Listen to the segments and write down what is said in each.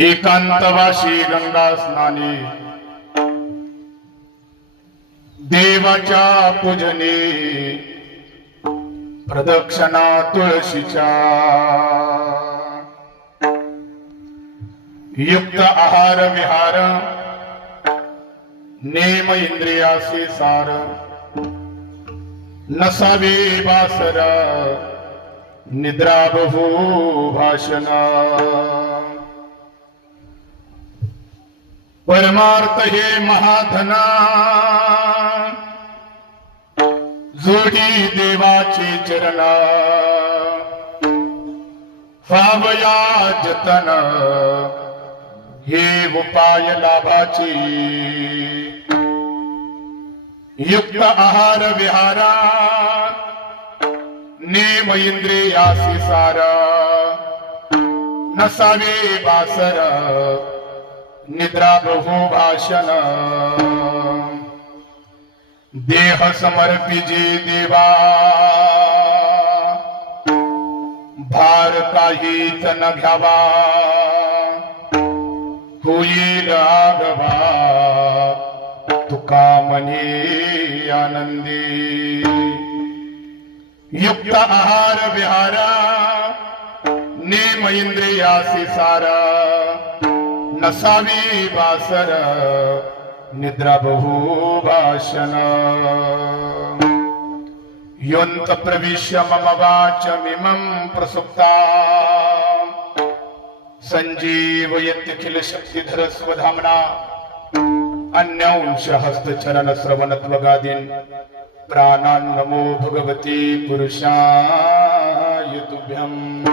एकांतवाशी गंगा स्नाने. देवाच्या पूजने. प्रदक्षिणा तुळशीच्या. युक्त आहार विहार. नेम इंद्रियासी सार. नसावे बासर. निद्रा बहु भाषणा परमार्थ हे महाधना. जोडी देवाचे चरणा. फावया जतन. हे उपाय लाभाची. युक्त आहार विहारा. नेम इंद्रियासी सारा. नसावे बासर. निद्रा बहु भाषण देह समर्पिजे देवा। भार काहीच न घ्यावा। होईल आगवा। तुका म्हणे आनंदी। युक्त आहार विहारा। नेम इंद्रियासी सारा। नसावी बासर निद्रा बहुभाषण योऽन्त प्रविश्य मम वाचमिमं प्रसुप्ता सञ्जीवयत्यखिल शक्तिधरस्वधाम्ना अन्यांश श्रवणत्वगादीन् प्राणान् नमो भगवती पुरुषाय तुभ्यम्।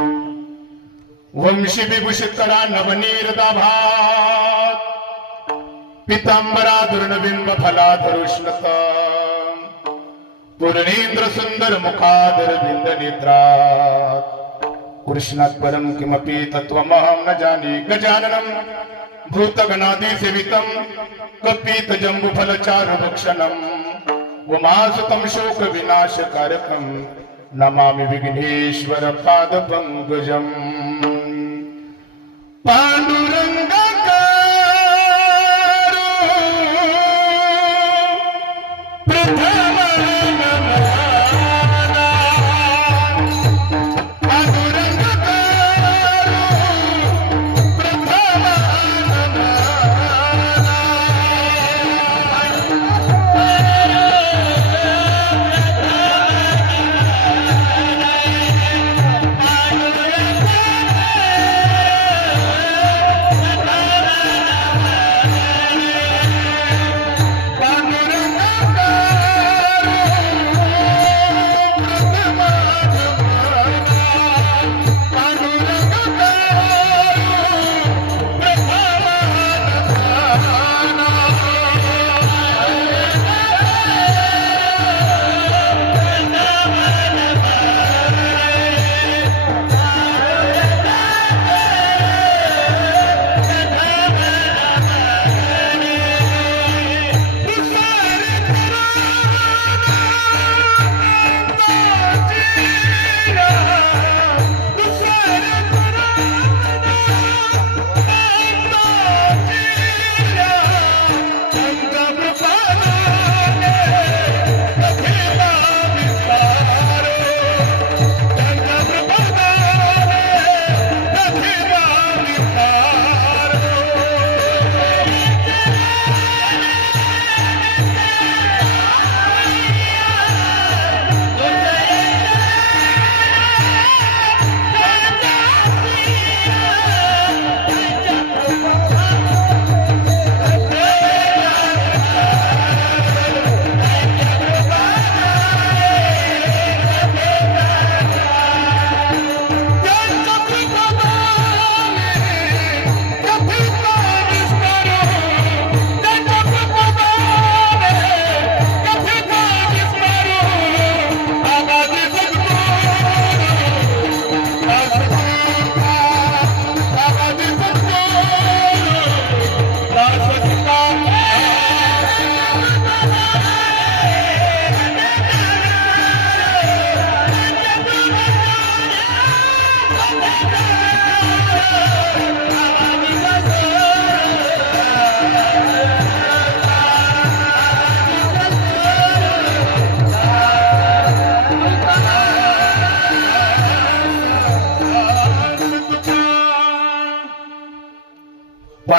वंशी विभूषितरा नवनीरदाभात. पितांबरा दुर्णबिंब फलाधरुष्णत पूर्णेंद्र सुंदर मुखादर बिंद निद्रा कृष्णात् परम किमपि तत्त्वमहं न जाने गजाननं भूतगणादि सेवितं कपीत जम्बुफलचारुभक्षणम् उमासुतं शोकविनाशकारकं नमामि विघ्नेश्वर पादपङ्कजम् Bye.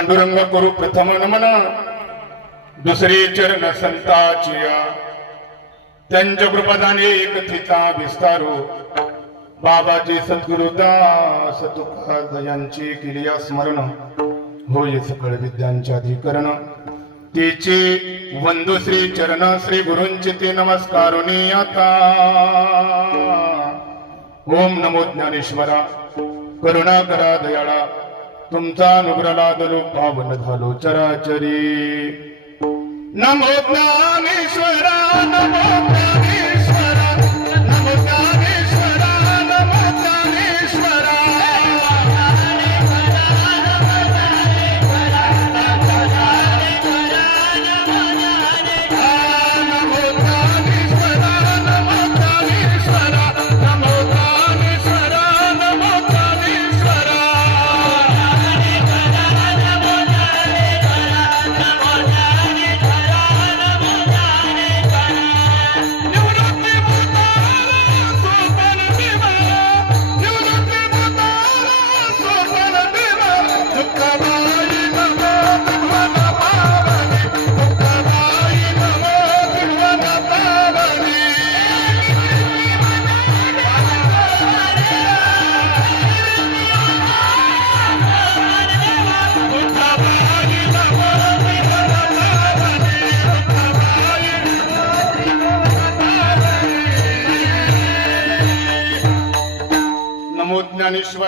पांडुरंग करू प्रथम नमन। दुसरी चरण संताचिया। त्यांच्या कृपदाने कथिता विस्तारू। बाबाजी सद्गुरुदास तुका किलिया स्मरण। होय सकळ विद्यांचे अधिकरण। तिचे वंदू श्री चरण श्री गुरुंचे ते नमस्कारुनी आता। ओम नमो ज्ञानेश्वरा। करुणा करा दयाळा। तुमचा अनुग्रह दलो पावन झालो चराचरी. नमो ज्ञानेश्वरा नमो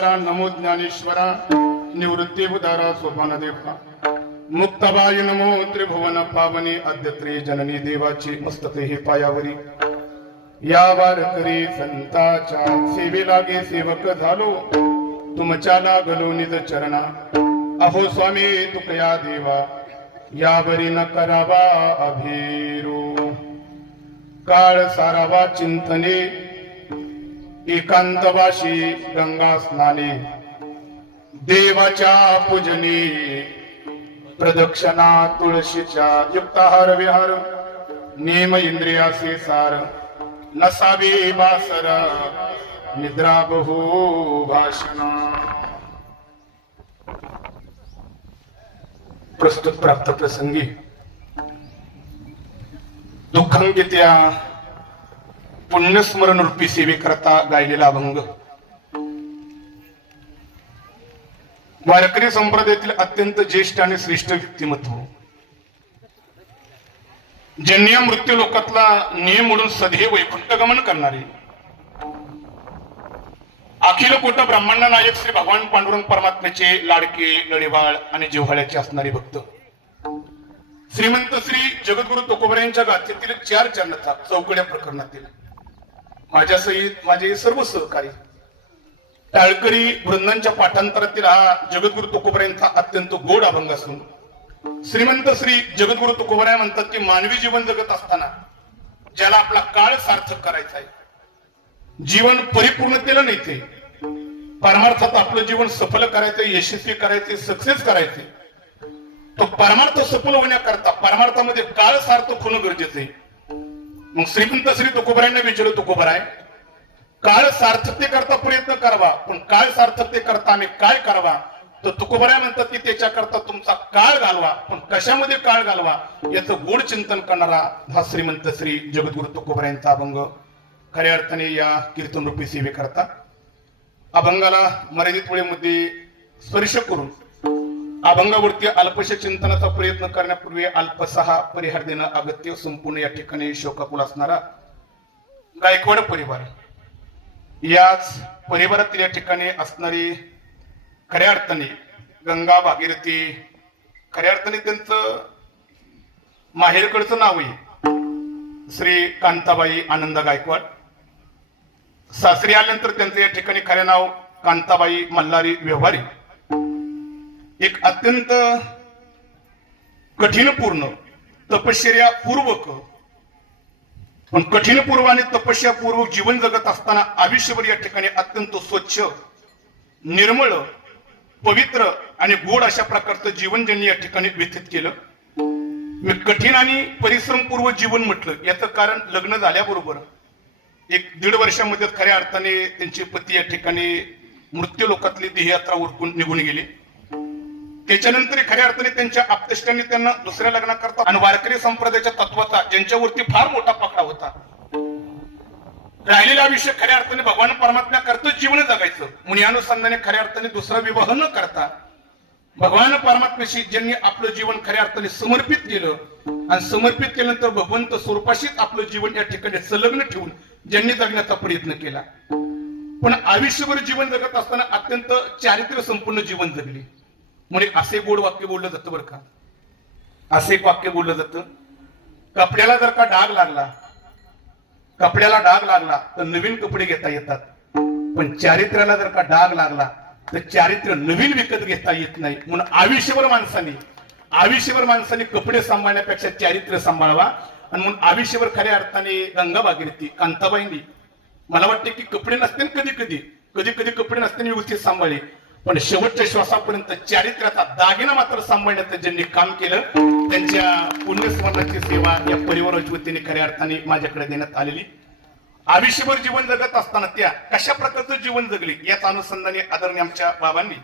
ज्ञानेश्वरा नमो ज्ञानेश्वरा निवृत्ती उदारा सोपान देवा. मुक्तबाई नमो त्रिभुवन पावनी अद्यत्री जननी देवाची मस्तके हे पायावरी. या वारकरी संताच्या सेवे लागे सेवक झालो. तुमच्या लागलो निज चरणा. अहो स्वामी तुकया देवा यावरी न करावा अभिरू. काळ सारावा चिंतने एकांतवाशी गंगा स्नाने देवाच्या पूजने प्रदक्षिणा तुळशीच्या युक्ताहार विहार नेम इंद्रियासे सार नसावे बासर निद्रा बहु भाषण. प्रस्तुत प्राप्त प्रसंगी दुःखंगित्या पुण्यस्मरण रूपी सेवेकरता गायलेला अभंग. वारकरी संप्रदायातील अत्यंत ज्येष्ठ आणि श्रेष्ठ व्यक्तिमत्व. जन्य मृत्यू लोकातला नियम म्हणून सधे वैकुंठ गमन करणारे. अखिल कोट ब्रह्मांड नायक श्री भगवान पांडुरंग परमात्म्याचे लाडके लढेबाळ आणि जिव्हाळ्याचे असणारे भक्त. श्रीमंत श्री जगद्गुरु तुकोबऱ्यांच्या गाथेतील चार चरणाचा चौकड्या प्रकरणातील. माझ्या सहित माझे सर्व सहकारी. टाळकरी वृंदांच्या पाठांतरातील हा जगद्गुरु तुकोबऱ्यांचा अत्यंत गोड अभंग असून श्रीमंत श्री जगद्गुरु तुकोबऱ्या म्हणतात की मानवी जीवन जगत असताना ज्याला आपला काळ सार्थक करायचा आहे जीवन परिपूर्णतेला नाही ते परमार्थात आपलं जीवन सफल करायचं यशस्वी करायचे सक्सेस करायचे तो परमार्थ सफल होण्याकरता परमार्थामध्ये काळ सार्थक होणं गरजेचं आहे. मग श्रीमंत श्री तुकोबरायांना विचारलं तुकोबराय काळ सार्थकतेकरता प्रयत्न करावा पण काळ सार्थकतेकरता आम्ही काय करावा? तर तुकोबराय म्हणतात की त्याच्याकरता तुमचा काळ घालवा पण कशामध्ये काळ घालवा? याचं गोड चिंतन करणारा हा श्रीमंत श्री जगद्गुरु तुकोबरायांचा अभंग. खऱ्या अर्थाने या कीर्तन रूपी सेवेकरता अभंगाला मर्यादित वेळेमध्ये स्पर्श करून अभंगावरती अल्पशा चिंतनाचा प्रयत्न करण्यापूर्वी अल्पसहा परिहार देणं अगत्य संपूर्ण या ठिकाणी शोकाकुल असणारा गायकवाड परिवार. याच परिवारातील या ठिकाणी असणारी खऱ्या अर्थाने गंगा भागीरथी खऱ्या अर्थाने त्यांचं माहेरकडचं नाव आहे श्री कांताबाई आनंद गायकवाड. सासरी आल्यानंतर त्यांचं या ठिकाणी खरे नाव कांताबाई मल्हारी व्यवहारी. एक अत्यंत कठीणपूर्ण तपश्चर्या पूर्वक पण कठीणपूर्व आणि तपश्चर्यापूर्वक जीवन जगत असताना आयुष्यभर या ठिकाणी अत्यंत स्वच्छ निर्मळ पवित्र आणि गोड अशा प्रकारचं जीवन ज्यांनी या ठिकाणी व्यतीत केलं. मी कठीण आणि परिश्रमपूर्व जीवन म्हटलं. याचं कारण लग्न झाल्याबरोबर एक दीड वर्षामध्ये खऱ्या अर्थाने त्यांचे पती या ठिकाणी मृत्यू लोकातली देहयात्रा उरकून निघून गेले. त्याच्यानंतर खऱ्या अर्थाने त्यांच्या आपतेष्टांनी त्यांना दुसऱ्या लग्नाकरता आणि वारकरी संप्रदायाच्या तत्वाचा ज्यांच्यावरती फार मोठा पकडा होता. राहिलेला आयुष्य खऱ्या अर्थाने भगवान परमात्म्याकरता जीवन जगायचं. म्हणून अनुसंधाने खऱ्या अर्थाने दुसरा विवाह न करता भगवान परमात्म्याशी ज्यांनी आपलं जीवन खऱ्या अर्थाने समर्पित केलं आणि समर्पित केल्यानंतर भगवंत स्वरूपाशीच आपलं जीवन या ठिकाणी संलग्न ठेवून ज्यांनी जगण्याचा प्रयत्न केला. पण आयुष्यभर जीवन जगत असताना अत्यंत चारित्र्य संपूर्ण जीवन जगली. म्हणजे असे गोड वाक्य बोललं जातं बरं का? असे एक वाक्य बोललं जातं. कपड्याला जर का डाग लागला कपड्याला डाग लागला तर नवीन कपडे घेता येतात. पण चारित्र्याला जर का डाग लागला तर चारित्र्य नवीन विकत घेता येत नाही. म्हणून आयुष्यभर माणसाने आयुष्यभर माणसाने कपडे सांभाळण्यापेक्षा चारित्र्य सांभाळवा. आणि म्हणून आयुष्यभर खऱ्या अर्थाने गंगा भागीरथी कांताबाईंनी मला वाटते की कपडे नसते ना कधी कधी कधी कधी कपडे नसते ना व्यवस्थित सांभाळले. पण शेवटच्या श्वासापर्यंत चारित्र्याचा दागिना मात्र सांभाळण्याचं ज्यांनी काम केलं त्यांच्या पुण्यस्मरणाची सेवा या परिवाराच्या वतीने खऱ्या अर्थाने माझ्याकडे देण्यात आलेली. आयुष्यभर जीवन जगत असताना त्या कशा प्रकारचं जीवन जगली याच अनुसंधाने आदरणीय आमच्या बाबांनी.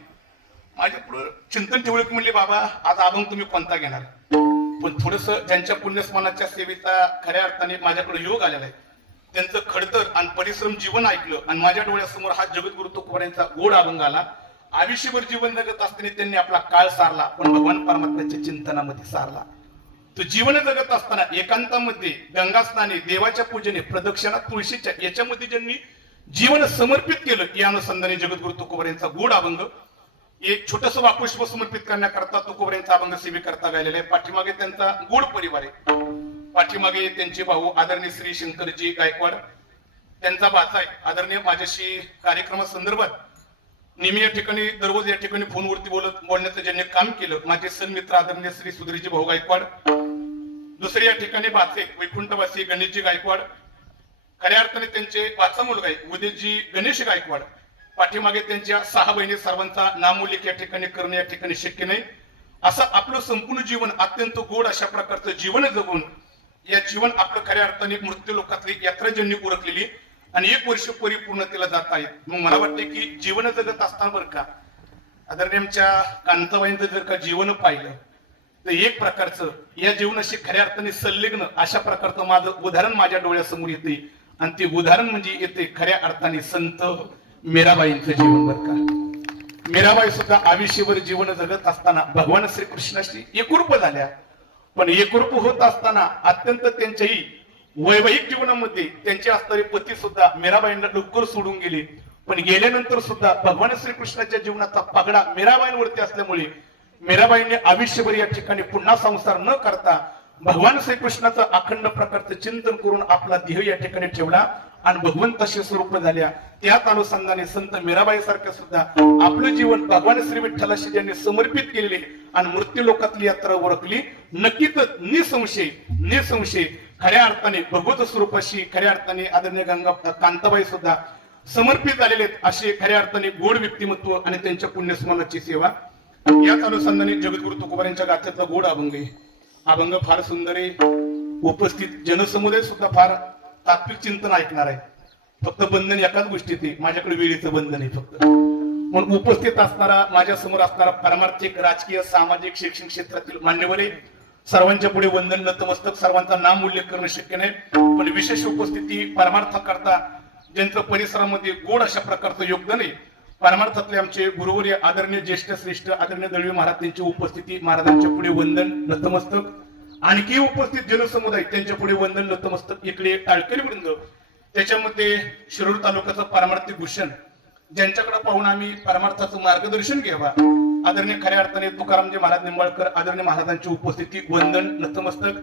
माझ्या पुढे चिंतन ठेवलं म्हणले बाबा आज अभंग तुम्ही कोणता घेणार? पण थोडस ज्यांच्या पुण्यस्मरणाच्या सेवेचा खऱ्या अर्थाने माझ्याकडे योग आलेला आहे त्यांचं खडतर आणि परिश्रम जीवन ऐकलं आणि माझ्या डोळ्यासमोर हा जगद्गुरु तुकोबारांचा गोड अभंग आला आयुष्यभर जीवन जगत असताना त्यांनी आपला काळ सारला पण भगवान परमात्म्याच्या चिंतनामध्ये सारला. तो जीवन जगत असताना एकांतामध्ये गंगास्नाने देवाच्या पूजेने प्रदक्षिणा तुळशीच्या याच्यामध्ये ज्यांनी जीवन समर्पित केलं या अनुसंधाने जगद्गुरु तुकोबर यांचा गोड अभंग. एक छोटस वापुष्प समर्पित करण्याकरता तुकोबर यांचा अभंग सेवे करता गायलेला आहे. पाठीमागे त्यांचा गोड परिवार आहे. पाठीमागे त्यांचे भाऊ आदरणीय श्री शंकरजी गायकवाड त्यांचा भाचा आहे. आदरणीय माझ्याशी कार्यक्रमा संदर्भात नेहमी या ठिकाणी दररोज या ठिकाणी फोनवरती बोलत बोलण्याचं ज्यांनी काम केलं माझे सन्मित्र आदरणीय श्री सुधीरजी भाऊ गायकवाड दुसरे या ठिकाणी भाचे वैकुंठवासी गणेशजी गायकवाड खऱ्या अर्थाने त्यांचे वाचा मुलगा आहे उदयजी गणेश गायकवाड. पाठीमागे त्यांच्या सहा बहिणी सर्वांचा नामोल्लेख या ठिकाणी करणं या ठिकाणी शक्य नाही. असं आपलं संपूर्ण जीवन अत्यंत गोड अशा प्रकारचं जीवन जगून या जीवन आपलं खऱ्या अर्थाने मृत्यू लोकातली यात्रा ज्यांनी उरकलेली आणि एक वर्ष परिपूर्णतेला जात आहेत मग मला वाटते की जीवन जगत असताना बरं का आदरणीय आमच्या कांताबाईंचं जर का जीवन पाहिलं तर एक प्रकारचं या जीवनाशी खऱ्या अर्थाने संलग्न अशा प्रकारचं माझं उदाहरण माझ्या डोळ्यासमोर येते आणि ते उदाहरण म्हणजे येते खऱ्या अर्थाने संत मीराबाईंचं जीवन बरं का. मीराबाई सुद्धा आयुष्यभर जीवन जगत असताना भगवान श्रीकृष्णाशी एकरूप झाल्या. पण एकरूप होत असताना अत्यंत त्यांच्याही वैवाहिक जीवनामध्ये त्यांचे असणारे पती सुद्धा मीराबाईंना लवकर सोडून गेले. पण गेल्यानंतर सुद्धा भगवान श्रीकृष्णाच्या जीवनाचा पगडा मीराबाईंवरती असल्यामुळे मीराबाईंनी आयुष्यभर या ठिकाणी पुन्हा संसार न करता भगवान श्रीकृष्णाचं अखंड प्रकारचं चिंतन करून आपला देह या ठिकाणी ठेवला. आणि भगवंताशी स्वरूप झाल्या. त्याच अनुषंगाने संत मीराबाई सारख्या सुद्धा आपलं जीवन भगवान श्री विठ्ठलाशी ज्यांनी समर्पित केले आणि मृत्यू लोकातली यात्रा ओळखली नक्कीच निसंशय निसंशय खऱ्या अर्थाने भगवत स्वरूपाशी खऱ्या अर्थाने आदरणीय गंगा कांताबाई सुद्धा समर्पित झालेले आहेत असे खऱ्या अर्थाने गोड व्यक्तिमत्व आणि त्यांच्या पुण्यस्मरणाची सेवा. याच अनुषंगाने जगद्गुरु तुकोबार यांच्या गाथ्यातला गोड अभंग आहे. अभंग फार सुंदर आहे. उपस्थित जनसमुदाय सुद्धा फार तात्विक चिंतन ऐकणार आहे. फक्त बंधन एकाच गोष्टीत आहे माझ्याकडे वेळेचं बंधन आहे फक्त. म्हणून उपस्थित असणारा माझ्यासमोर असणारा पारमार्थिक राजकीय सामाजिक शैक्षणिक क्षेत्रातील मान्यवर सर्वांच्या पुढे वंदन नतमस्तक सर्वांचा नाम उल्लेख करणं शक्य नाही. पण विशेष उपस्थिती परमार्थाकरता ज्यांचं परिसरामध्ये गोड अशा प्रकारचं योगदान आहे. परमार्थातले आमचे गुरुवर्य आदरणीय ज्येष्ठ श्रेष्ठ आदरणीय दळवी महाराज यांची उपस्थिती महाराजांच्या पुढे वंदन नतमस्तक आणखी उपस्थित जनसमुदाय त्यांच्या पुढे वंदन नतमस्तक इकडे टाळकरी वृंद त्याच्यामध्ये शिरूर तालुक्याचं पारमार्थी भूषण ज्यांच्याकडे पाहून आम्ही परमार्थाचं मार्गदर्शन घ्यावा. आदरणीय खऱ्या अर्थाने तुकारामजी महाराज निंबाळकर आदरणीय महाराजांची उपस्थिती वंदन नतमस्तक